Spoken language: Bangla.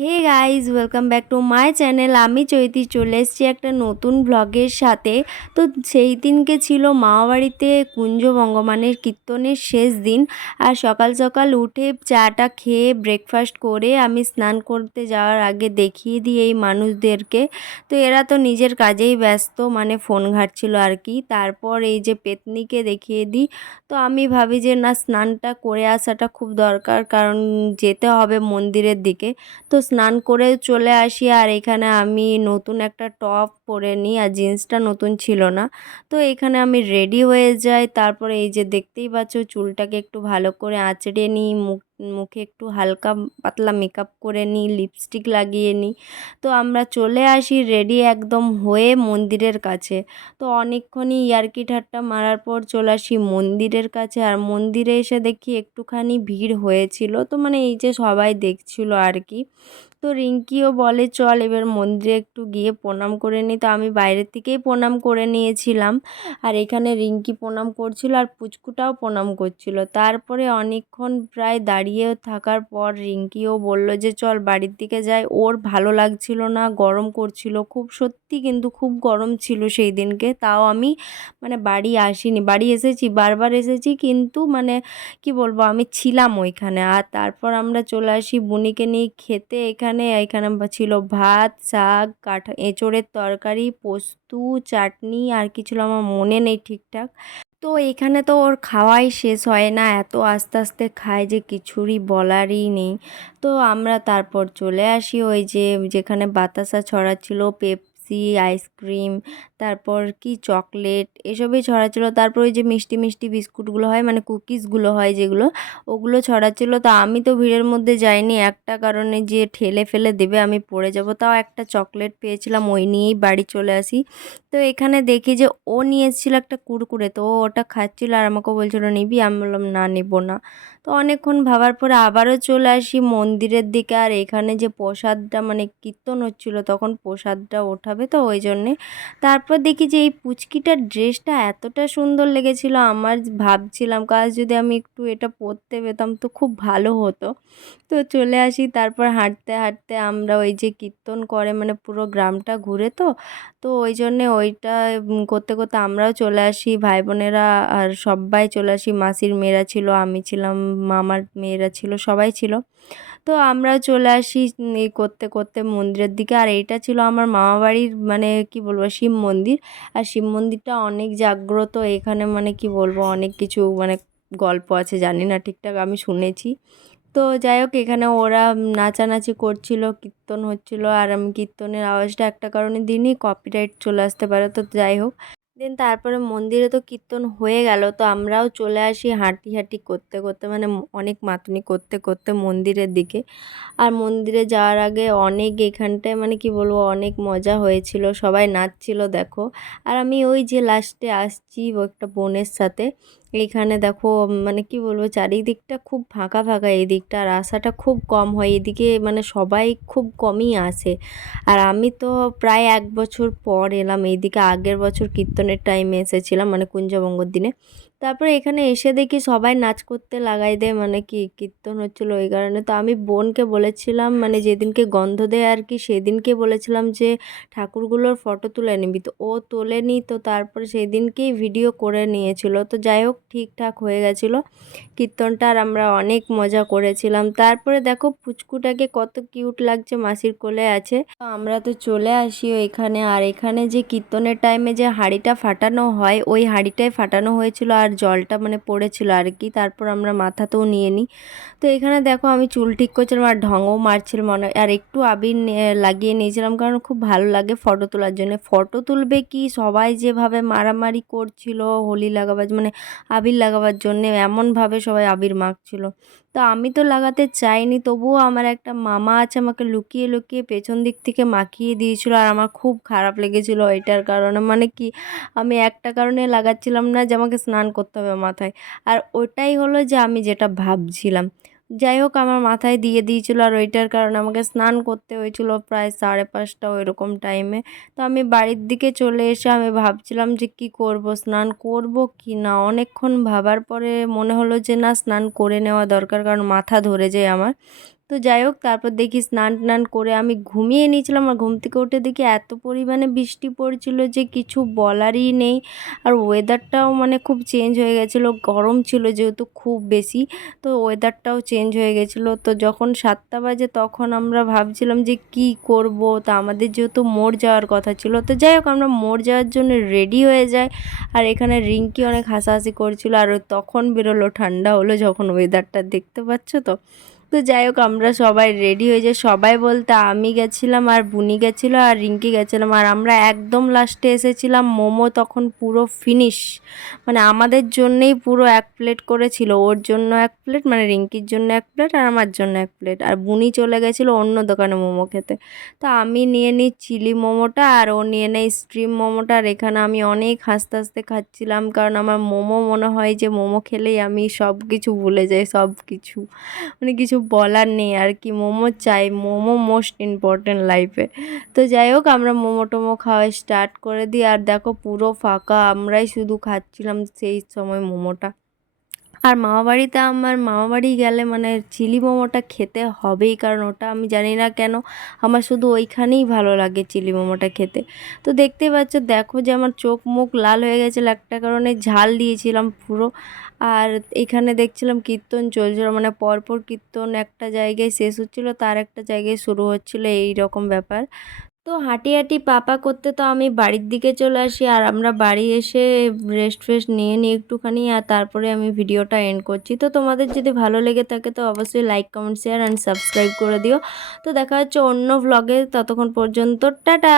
Hey guys, welcome back to my channel. আমি চৈতি চলে এসেছি একটা নতুন ব্লগের সাথে। তো সেই দিনকে ছিল মামাবাড়িতে কুঞ্জবঙ্গ মানে কীর্তনের শেষ দিন। আর সকাল সকাল উঠে চাটা খেয়ে ব্রেকফাস্ট করে আমি স্নান করতে যাওয়ার আগে দেখিয়ে দিই এই মানুষদেরকে। তো এরা তো নিজের কাজেই ব্যস্ত, মানে ফোন ঘাঁটছিল আর কি। তারপর এই যে পেতনিকে দেখিয়ে দিই। তো আমি ভাবি যে না, স্নানটা করে আসাটা খুব দরকার, কারণ যেতে হবে মন্দিরের দিকে। তো স্নান করে চলে আসি, আর এখানে আমি নতুন একটা টপ পরে নিই, আর জিন্সটা নতুন ছিল না। তো এখানে আমি রেডি হয়ে যাই। তারপরে এই যে দেখতেই পাচ্ছ, চুলটাকে একটু ভালো করে আঁচড়ে নিই, মুখে একটু হালকা পাতলা মেকআপ করে নিই, লিপস্টিক লাগিয়ে নিই। তো আমরা চলে আসি রেডি একদম হয়ে মন্দিরের কাছে। তো অনেকক্ষণই ইয়ার্কি ঠাট্টা মারার পর চলে আসি মন্দিরের কাছে। আর মন্দিরে এসে দেখি একটুখানি ভিড় হয়েছিল, তো মানে এই যে সবাই দেখছিল আর কি। তো রিঙ্কিও বলে চল এবার মন্দিরে একটু গিয়ে প্রণাম করে নিই। তো আমি বাইরের থেকেই প্রণাম করে নিয়েছিলাম। আর এখানে রিঙ্কি প্রণাম করছিল, আর পুচকুটাও প্রণাম করছিল। তারপরে অনেকক্ষণ প্রায় দাঁড়িয়ে থাকার পর রিঙ্কিও বলল যে চল বাড়ির দিকে যাই। ওর ভালো লাগছিল না, গরম করছিল খুব, সত্যি কিন্তু খুব গরম ছিল সেই দিনকে। তাও আমি মানে বাড়ি আসিনি, বাড়ি এসেছি, বারবার এসেছি, কিন্তু মানে কি বলবো, আমি ছিলাম ওইখানে। আর তারপর আমরা চলে আসি বুনিকে নিয়ে খেতে। এখানে এখানে ছিল ভাত, শাক, এঁচোড়ের তরকারি, পোস্ত, চাটনি, আর কি ছিল আমার মনে নেই ঠিকঠাক। তো এখানে তো ওর খাওয়াই শেষ হয় না, এত আস্তে আস্তে খায় যে কিছুরই বলারই নেই। তো আমরা তারপর চলে আসি ওই যে যেখানে বাতাসা ছড়াচ্ছিল, পেপসি, আইসক্রিম, তারপর কি চকলেট এসবই ছড়াচ্ছিল। তারপর ওই যে মিষ্টি মিষ্টি বিস্কুটগুলো হয়, মানে কুকিজগুলো হয় যেগুলো, ওগুলো ছড়াচ্ছিল। তা আমি তো ভিড়ের মধ্যে যাইনি, একটা কারণে যে ঠেলে ফেলে দেবে, আমি পড়ে যাব। তাও একটা চকলেট পেয়েছিলাম, ওই নিয়েই বাড়ি চলে আসি। তো এখানে দেখি যে ও নিয়ে এসেছিলো একটা কুরকুরে, তো ও ওটা খাচ্ছিল আর আমাকে বলছিল নিবি, আমি বললাম না, নেবো না। তো অনেকক্ষণ ভাবার পরে আবারও চলে আসি মন্দিরের দিকে। আর এখানে যে প্রসাদটা মানে কীর্তন হচ্ছিল, তখন প্রসাদটা ওঠাবে, তো ওই জন্যে। তারপর দেখি যে এই পুচকিটার ড্রেসটা এতটা সুন্দর লেগেছিল, আমার ভাবছিলাম কাজ যদি আমি একটু এটা পরতে পেতাম তো খুব ভালো হতো। তো চলে আসি, তারপর হাঁটতে হাঁটতে আমরা ওই যে কীর্তন করে মানে পুরো গ্রামটা ঘুরে, তো তো ওই জন্যে ওইটা করতে করতে আমরাও চলে আসি, ভাই বোনেরা আর সবাই চলে আসি। মাসির মেয়েরা ছিল, আমি ছিলাম, মামার মেয়েরা ছিল, সবাই ছিল। তো আমরাও চলে আসি এই করতে করতে মন্দিরের দিকে। আর এইটা ছিল আমার মামাবাড়ির মানে কি বলবো শিব মন্দির। আর শিব মন্দিরটা অনেক জাগ্রত, এখানে মানে কি বলবো অনেক কিছু মানে গল্প আছে, জানি না ঠিকঠাক, আমি শুনেছি। তো যাই হোক, এখানে ওরা নাচানাচি করছিল, কীর্তন হচ্ছিল, আর আমি কীর্তনের আওয়াজটা একটা কারণে দিইনি, কপিরাইট চলে আসতে পারে। তো যাই হোক, দেন তারপরে মন্দিরে তো কীর্তন হয়ে গেল, তো আমরাও চলে আসি হাঁটি হাঁটি করতে করতে, মানে অনেক মাতনি করতে করতে মন্দিরের দিকে। আর মন্দিরে যাওয়ার আগে অনেক এখানটায় মানে কি বলবো অনেক মজা হয়েছিল, সবাই নাচছিল দেখো। আর আমি ওই যে লাস্টে আসছি ও একটা বোনের সাথে। এইখানে দেখো মানে কি বলবো চারিদিকটা খুব ফাঁকা ফাঁকা এই দিকটা, আর আসাটা খুব কম হয় এদিকে, মানে সবাই খুব কমই আসে। আর আমি তো প্রায় 1 বছর পর এলাম এইদিকে, আগের বছর কীর্তনের টাইমে এসেছিলাম মানে কুঞ্জবঙ্গর দিনে। তারপরে এখানে এসে দেখি সবাই নাচ করতে লাগাই দেয়, মানে কি কীর্তন হচ্ছিলো ওই কারণে। তো আমি বোনকে বলেছিলাম মানে যেদিনকে গন্ধ দেয় আর কি, সেদিনকে বলেছিলাম যে ঠাকুরগুলোর ফটো তুলে নিবি, তো ও তোলেনি। তো তারপরে সেই দিনকেই ভিডিও করে নিয়েছিল। তো যাই হোক, ঠিকঠাক হয়ে গেছিলো কীর্তনটা, আর আমরা অনেক মজা করেছিলাম। তারপরে দেখো পুচকুটাকে কত কিউট লাগছে, মাসির কোলে আছে। তো আমরা তো চলে আসি এখানে। আর এখানে যে কীর্তনের টাইমে যে হাঁড়িটা ফাটানো হয়, ওই হাঁড়িটাই ফাটানো হয়েছিল, আর জলটা মানে পড়েছিল আর কি। তারপর আমরা মাথাতেও নিয়ে নিই। তো এখানে দেখো আমি চুল ঠিক করছিলাম, আর ঢঙও মারছিলাম মনে, আর একটু আবির লাগিয়ে নিয়েছিলাম, কারণ খুব ভালো লাগে ফটো তোলার জন্য। ফটো তুলবে কি, সবাই যেভাবে মারামারি করছিল হোলি লাগাবার মানে আবির লাগাবার জন্যে, এমনভাবে সবাই আবির মাখছিল। তো আমি তো লাগাতে চাইনি, তবুও আমার একটা মামা আছে, আমাকে লুকিয়ে লুকিয়ে পেছন দিক থেকে মাখিয়ে দিয়েছিল। আর আমার খুব খারাপ লেগেছিলো এটার কারণে, মানে কি আমি একটা কারণে লাগাচ্ছিলাম না যে আমাকে স্নান করতে হবে মাথায়, আর ওটাই হলো যে আমি যেটা ভাবছিলাম। যাই হোক, আমার মাথায় দিয়ে দিয়েছিল, আর ওইটার কারণে আমাকে স্নান করতে হয়েছিল প্রায় 5:30 ওইরকম টাইমে। তো আমি বাড়ির দিকে চলে এসে আমি ভাবছিলাম যে কি করব, স্নান করব কি না। অনেকক্ষণ ভাবার পরে মনে হলো যে না, স্নান করে নেওয়া দরকার, কারণ মাথা ধরে যায় আমার। তো যাই হোক তারপর দেখি স্নান টান করে আমি ঘুমিয়ে নিয়েছিলাম, আর ঘুম থেকে উঠে দেখি এত পরিমাণে বৃষ্টি পড়ছিল যে কিছু বলারই নেই। আর ওয়েদারটাও মানে খুব চেঞ্জ হয়ে গেছিলো, গরম ছিল যেহেতু খুব বেশি, তো ওয়েদারটাও চেঞ্জ হয়ে গেছিলো। তো যখন 7টা বাজে তখন আমরা ভাবছিলাম যে কি করব, তা আমাদের যেহেতু মোড় যাওয়ার কথা ছিল, তো যাই হোক আমরা মোড় যাওয়ার জন্য রেডি হয়ে যাই। আর এখানে রিঙ্কি অনেক হাসাহাসি করছিল, আর তখন বেরোলো ঠান্ডা হলো যখন ওয়েদারটা দেখতে পাচ্ছ তো। তো যাই হোক আমরা সবাই রেডি হয়ে যাই, সবাই বলতে আমি গেছিলাম আর বুনি গেছিলো আর রিঙ্কি গেছিলাম, আর আমরা একদম লাস্টে এসেছিলাম। মোমো তখন পুরো ফিনিশ, মানে আমাদের জন্যেই পুরো 1 প্লেট করেছিল, ওর জন্য 1 প্লেট, মানে রিঙ্কির জন্য 1 প্লেট আর আমার জন্য 1 প্লেট, আর বুনি চলে গেছিলো অন্য দোকানে মোমো খেতে। তো আমি নিয়ে নিই চিলি মোমোটা আর ও নিয়ে নেয় স্টিম মোমোটা, আর এখানে আমি অনেক হাসতে হাসতে খাচ্ছিলাম, কারণ আমার মোমো মনে হয় যে মোমো খেলেই আমি সব কিছু ভুলে যাই, সব কিছু, মানে কিছু বলার নেই আর কি। মোমো চাই, মোমো মোস্ট ইম্পর্ট্যান্ট লাইফে। তো যাই হোক আমরা মোমো টোমো খাওয়া স্টার্ট করে দিই, আর দেখো পুরো ফাঁকা, আমরাই শুধু খাচ্ছিলাম সেই সময় মোমোটা। আর মামাবাড়িতে, আমার মামাবাড়ি গেলে মানে চিলি মোমোটা খেতে হবেই, কারণ ওটা আমি জানি না কেন আমার শুধু ওইখানেই ভালো লাগে চিলি মোমোটা খেতে। তো দেখতেই পাচ্ছ, দেখো যে আমার চোখ মুখ লাল হয়ে গেছিলো একটা কারণে, ঝাল দিয়েছিলাম পুরো। আর এখানে দেখছিলাম কীর্তন চলছিল, মানে পরপর কীর্তন একটা জায়গায় শেষ হচ্ছিলো, তার একটা জায়গায় শুরু হচ্ছিলো, এই রকম ব্যাপার। তো হাঁটি হাঁটি পাপা করতে তো আমি বাড়ির দিকে চলে আসি, আর আমরা বাড়ি এসে রেস্ট ফেস্ট নিয়ে নিই একটুখানি, আর তারপরে আমি ভিডিওটা এন্ড করছি। তো তোমাদের যদি ভালো লেগে থাকে তো অবশ্যই like comment share and subscribe করে দিও। তো দেখা হচ্ছে অন্য ভ্লগে, ততক্ষণ পর্যন্ত টাটা।